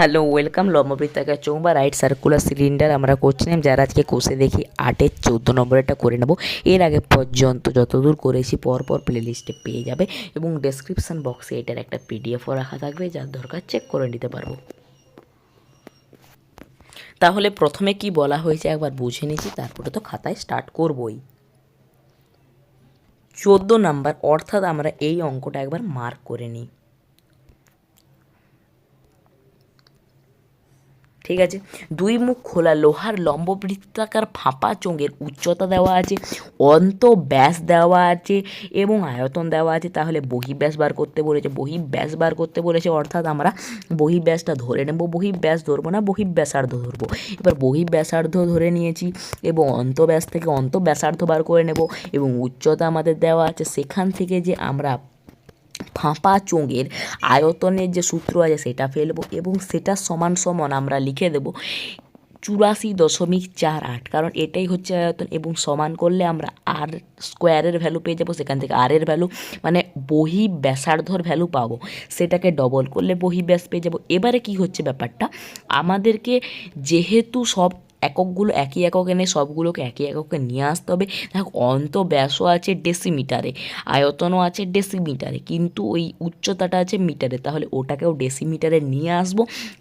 Hello welcome লম্ববৃত্তাকার চৌম্বা right circular cylinder আমরা করছিলাম যারা আজকে কোষে দেখি আটের চৌদ্দ নম্বরটা করে নেব। এর আগে পর্যন্ত যতদূর করেছি, পরপর প্লে লিস্টে পেয়ে যাবে এবং ডেসক্রিপশান বক্সে এটার একটা পিডিএফও রাখা থাকবে যার দরকার চেক করে নিতে পারব। তাহলে প্রথমে কি বলা হয়েছে একবার বুঝে নিচ্ছি, তারপরে তো খাতায় স্টার্ট করবই। চোদ্দ নাম্বার, অর্থাৎ আমরা এই অঙ্কটা একবার মার্ক করে নিই। ঠিক আছে? দুই মুখ খোলা, লোহার লম্ববৃত্তাকার ফাঁপা চোঙের উচ্চতা দেওয়া আছে, অন্ত ব্যাস দেওয়া আছে এবং আয়তন দেওয়া আছে। তাহলে বহিব্যাস বার করতে বলেছে, বহিব্যাস বার করতে বলেছে অর্থাৎ আমরা বহিব্যাসটা ধরে নেব, বহিব্যাস ধরবো না, বহিব্যাসার্ধ ধরবো। এবার বহিব্যাসার্ধ ধরে নিয়েছি এবং অন্তব্যাস থেকে অন্ত ব্যাসার্ধ বার করে নেব এবং উচ্চতা আমাদের দেওয়া আছে। সেখান থেকে যে আমরা ফাঁপা চোঙের আয়তনের যে সূত্র আছে সেটা ফেলব এবং সেটা সমান সমান আমরা লিখে দেব চুরাশি দশমিক চার আট। কারণ এটাই হচ্ছে আয়তন এবং সমান করলে আমরা আর স্কোয়ারের ভ্যালু পেয়ে যাব, সেখান থেকে আরের ভ্যালু মানে বহি ব্যাসার্ধর ভ্যালু পাবো। সেটাকে ডবল করলে বহি ব্যাস পেয়ে যাব। এবারে কি হচ্ছে ব্যাপারটা? আমাদেরকে যেহেতু সব এককগুলো একই একক এনে সবগুলোকে একই এককে নিয়ে আসতে হবে। দেখো অন্ত ব্যাসও আছে ডেসিমিটারে, আয়তনও আছে ডেসিমিটারে, কিন্তু ওই উচ্চতাটা আছে মিটারে। তাহলে ওটাকেও ডেসিমিটারে নিয়ে আসব,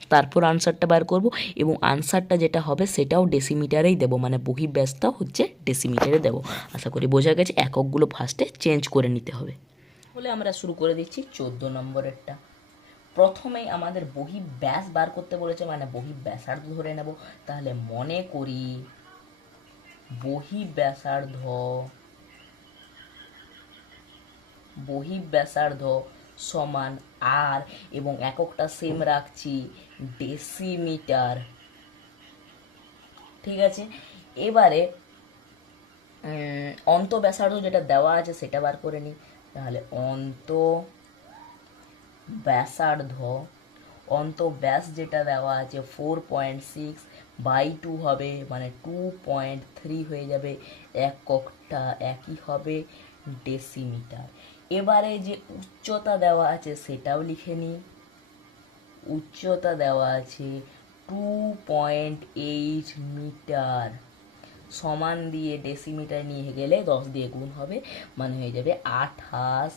তারপর আনসারটা বার করব এবং আনসারটা যেটা হবে সেটাও ডেসিমিটারেই দেবো মানে বহিব্যাসটাও হচ্ছে ডেসিমিটারে দেবো। আশা করি বোঝা গেছে, এককগুলো ফার্স্টে চেঞ্জ করে নিতে হবে। তাহলে আমরা শুরু করে দিচ্ছি চোদ্দ নম্বরেরটা। প্রথমেই আমাদের বহি ব্যাস বার করতে বলেছে মানে বহি ব্যাসার্ধ ধরে নেব। তাহলে মনে করি বহি ব্যাসার্ধ বহি ব্যাসার্ধ সমান আর এবং এককটা সেম রাখছি ডেসিমিটার ঠিক আছে? এবারে অন্ত ব্যাসার্ধ যেটা দেওয়া আছে সেটা বার করে নিই। তাহলে অন্ত ব্যাসার্ধ। অন্ত ব্যাস যেটা দেওয়া আছে four point six by two হবে মানে টু পয়েন্ট থ্রি হয়ে যাবে, এককটা একই হবে ডেসিমিটার এবারে যে উচ্চতা দেওয়া আছে সেটাও লিখে নিই। উচ্চতা দেওয়া আছে টু পয়েন্ট এইট মিটার সমান দিয়ে ডেসিমিটার নিয়ে গেলে দশ দিয়ে গুণ হবে মানে হয়ে যাবে আঠাশ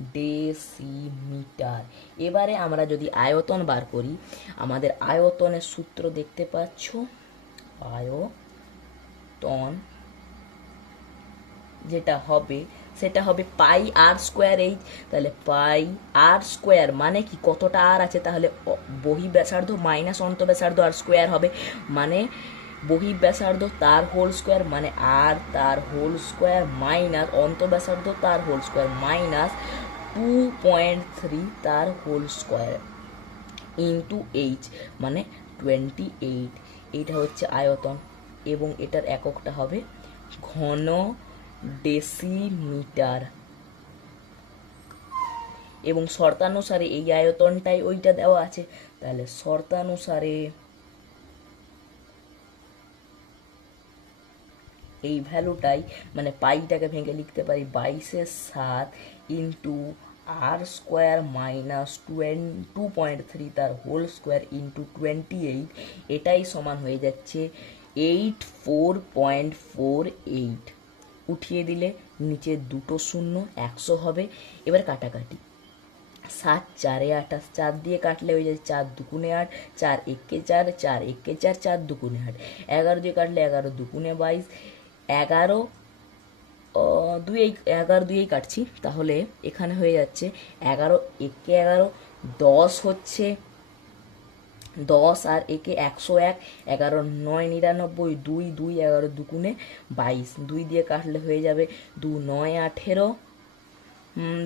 ডেসিমিটার। এবারে আমরা যদি আয়তন বার করি, আমাদের আয়তনের সূত্র দেখতে পাচ্ছ? আয়তন যেটা হবে, সেটা হবে পাই আর স্কোয়ার এইচ। তাহলে পাই আর স্কোয়ার মানে কি? কতটা আর আছে? তাহলে বহি ব্যাসার্ধ মাইনাস অন্ত ব্যাসার্ধ আর স্কোয়ার হবে। মানে বহি ব্যাসার্ধ তার হোল স্কোয়ার মানে আর তার হোল স্কোয়ার মাইনাস অন্ত ব্যাসার্ধ তার whole square minus two point three তার হোল স্কোয়ার ইন্টু এইচ মানে টোয়েন্টি এইট এইটা হচ্ছে আয়তন এবং এটার এককটা হবে ঘন ডেসিমিটার এবং শর্তানুসারে এই আয়তনটাই ওইটা দেওয়া আছে। তাহলে শর্তানুসারে এই ভ্যালুটাই মানে পাইটাকে ভেঙে লিখতে পারি বাইশের সাত ইন্টু আর স্কোয়ার মাইনাস টোয়েন টু পয়েন্ট থ্রি তার whole square into twenty eight এটাই সমান হয়ে যাচ্ছে eight four point four eight উঠিয়ে দিলে নিচে দুটো শূন্য, একশো হবে। এবার কাটাকাটি। সাত, চারে আঠাশ চার দিয়ে কাটলে হয়ে যায় চার দুকুনে আট, চার একে চার চার একে চার চার দুকুনে আট। এগারো দিয়ে কাটলে এগারো দুকুনে বাইশ, এগারো এই এগারো দুইয়েই কাটছি, তাহলে এখানে হয়ে যাচ্ছে এগারো, একে এগারো, দশ হচ্ছে দশ আর একে একশো এক, এগারো নয় নিরানব্বই, দুই দুই, এগারো দুগুণে বাইশ। দুই দিয়ে কাটলে হয়ে যাবে দু নয় আঠেরো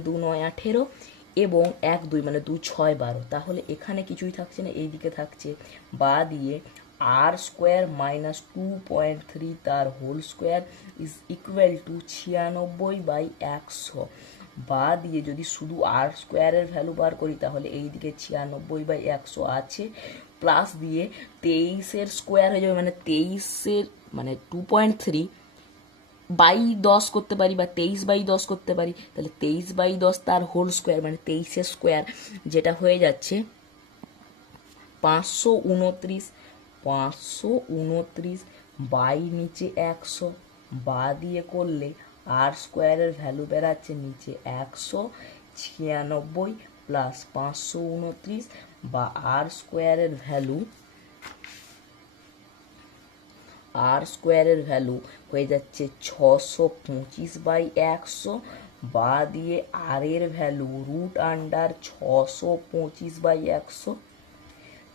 দু নয় আঠেরো এবং এক দুই মানে দু ছয় বারো। তাহলে এখানে কিছুই থাকছে না, এইদিকে থাকছে। বা দিয়ে R square minus two point three তার whole square is equal to ছিয়ানব্বই বাই একশো। বা দিয়ে যদি শুধু আর স্কোয়ারের ভ্যালু বার করি, তাহলে এই দিকে ছিয়ানব্বই বাই একশো আছে। প্লাস দিয়ে তেইশের স্কোয়ার হয়ে যাবে মানে তেইশের মানে টু পয়েন্ট থ্রি বাই দশ করতে পারি বা তেইশ বাই দশ করতে পারি, তাহলে তেইশ বাই দশ তার হোল স্কোয়ার মানে তেইশের স্কোয়ার যেটা হয়ে যাচ্ছে পাঁচশো উনত্রিশ পাঁচশো উনত্রিশ বাই নিচে একশো, বা দিয়ে করলে আর স্কোয়ারের ভ্যালু বেরাচ্ছে নিচে একশো, ছিয়ানব্বই প্লাস পাঁচশো উনত্রিশ, বা আর স্কোয়ারের ভ্যালু আর স্কোয়ারের ভ্যালু হয়ে যাচ্ছে ছশো পঁচিশ বাই একশো, বা দিয়ে আর এর ভ্যালু রুট আন্ডার ছশো পঁচিশ বাই একশো।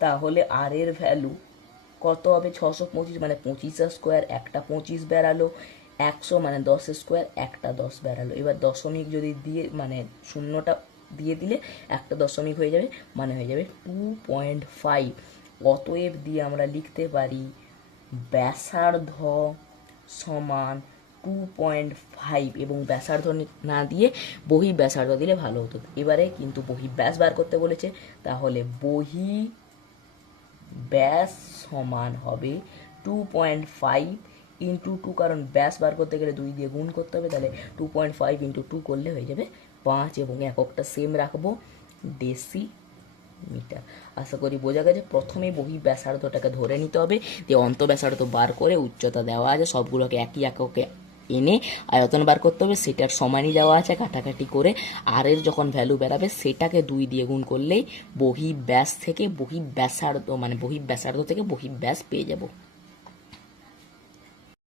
তাহলে আর এর ভ্যালু কত হবে? ছশো পঁচিশ মানে পঁচিশের স্কোয়ার একটা পঁচিশ বেড়ালো। একশো মানে দশের স্কোয়ার একটা দশ বেড়ালো। এবার দশমিক যদি দিয়ে মানে শূন্যটা দিয়ে দিলে একটা দশমিক হয়ে যাবে মানে হয়ে যাবে টু পয়েন্ট ফাইভ অতএব দিয়ে আমরা লিখতে পারি ব্যাসার্ধ সমান টু পয়েন্ট ফাইভ এবং ব্যাসার্ধ না দিয়ে বহি ব্যাসার্ধ দিলে ভালো হতো। এবারে কিন্তু বহি ব্যাস বার করতে বলেছে, তাহলে বহি ব্যাস সমান হবে two point five into two কারণ ব্যাস বার করতে গেলে দুই দিয়ে গুণ করতে হবে, তাহলে two point five into two করলে হয়ে যাবে পাঁচ এবং এককটা সেম রাখব ডেসি মিটার আশা করি বোঝা গেছে, প্রথমে বহি ব্যাসার্ধটাকে ধরে নিতে হবে, দিয়ে অন্ত ব্যাসার্ধ বার করে উচ্চতা দেওয়া আছে, সবগুলোকে একই এককে এনে আয়তন বার করতে হবে, সেটার সমানই দেওয়া আছে কাটাকাটি করে। আর এর যখন ভ্যালু বেরাবে, সেটাকে দুই দিয়ে গুণ করলেই বহি ব্যাস থেকে বহি ব্যাসার্ধ মানে বহি ব্যাসার্ধ থেকে বহি ব্যাস পেয়ে যাব।